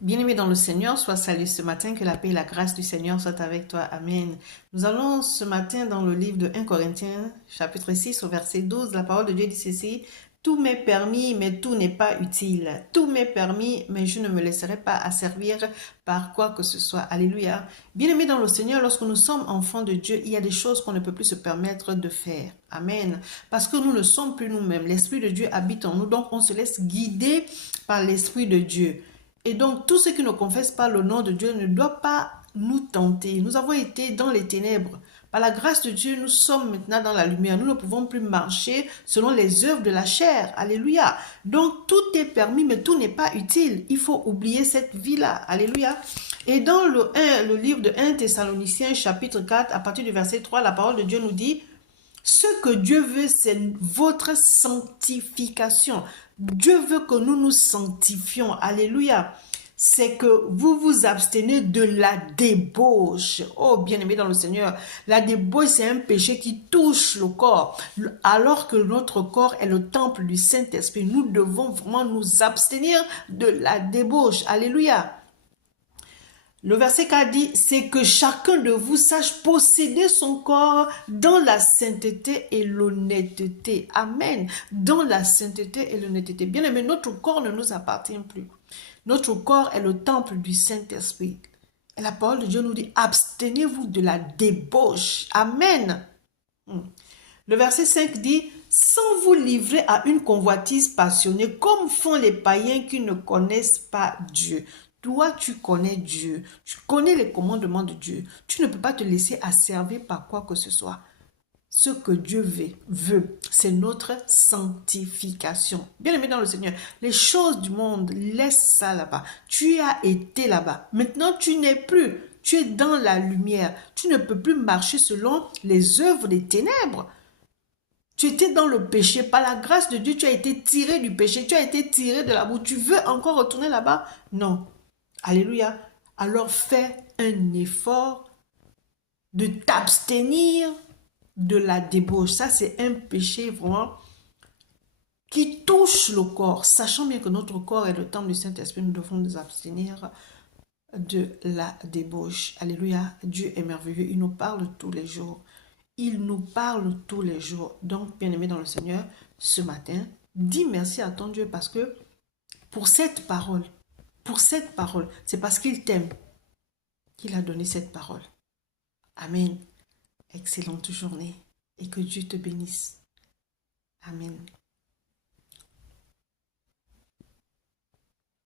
Bien-aimé dans le Seigneur, sois salué ce matin, que la paix et la grâce du Seigneur soient avec toi. Amen. Nous allons ce matin dans le livre de 1 Corinthiens, chapitre 6, au verset 12. La parole de Dieu dit ceci: tout m'est permis, mais tout n'est pas utile. Tout m'est permis, mais je ne me laisserai pas asservir par quoi que ce soit. Alléluia. Bien-aimé dans le Seigneur, lorsque nous sommes enfants de Dieu, il y a des choses qu'on ne peut plus se permettre de faire. Amen. Parce que nous ne sommes plus nous-mêmes. L'Esprit de Dieu habite en nous, donc on se laisse guider par l'Esprit de Dieu. Et donc, tout ce qui ne confesse pas le nom de Dieu ne doit pas nous tenter. Nous avons été dans les ténèbres. Par la grâce de Dieu, nous sommes maintenant dans la lumière. Nous ne pouvons plus marcher selon les œuvres de la chair. Alléluia. Donc, tout est permis, mais tout n'est pas utile. Il faut oublier cette vie-là. Alléluia. Et dans le livre de 1 Thessaloniciens, chapitre 4, à partir du verset 3, la parole de Dieu nous dit: ce que Dieu veut, c'est votre sanctification. Dieu veut que nous nous sanctifions. Alléluia. C'est que vous vous abstenez de la débauche. Oh, bien-aimé dans le Seigneur, la débauche, c'est un péché qui touche le corps. Alors que notre corps est le temple du Saint-Esprit, nous devons vraiment nous abstenir de la débauche. Alléluia. Le verset 4 dit, c'est que chacun de vous sache posséder son corps dans la sainteté et l'honnêteté. Amen. Dans la sainteté et l'honnêteté. Bien aimé, notre corps ne nous appartient plus. Notre corps est le temple du Saint-Esprit. Et la parole de Dieu nous dit, abstenez-vous de la débauche. Amen. Le verset 5 dit, sans vous livrer à une convoitise passionnée, comme font les païens qui ne connaissent pas Dieu. Toi, tu connais Dieu, tu connais les commandements de Dieu. Tu ne peux pas te laisser asservir par quoi que ce soit. Ce que Dieu veut, c'est notre sanctification. Bien-aimé dans le Seigneur, les choses du monde, laisse ça là-bas. Tu as été là-bas. Maintenant, tu n'es plus. Tu es dans la lumière. Tu ne peux plus marcher selon les œuvres des ténèbres. Tu étais dans le péché. Par la grâce de Dieu, tu as été tiré du péché. Tu as été tiré de la boue. Tu veux encore retourner là-bas? Non. Alléluia. Alors fais un effort de t'abstenir de la débauche. Ça, c'est un péché vraiment qui touche le corps. Sachant bien que notre corps est le temple du Saint-Esprit, nous devons nous abstenir de la débauche. Alléluia. Dieu est merveilleux. Il nous parle tous les jours. Il nous parle tous les jours. Donc, bien-aimé dans le Seigneur, ce matin, dis merci à ton Dieu parce que pour cette parole, c'est parce qu'il t'aime qu'il a donné cette parole. Amen. Excellente journée et que Dieu te bénisse. Amen.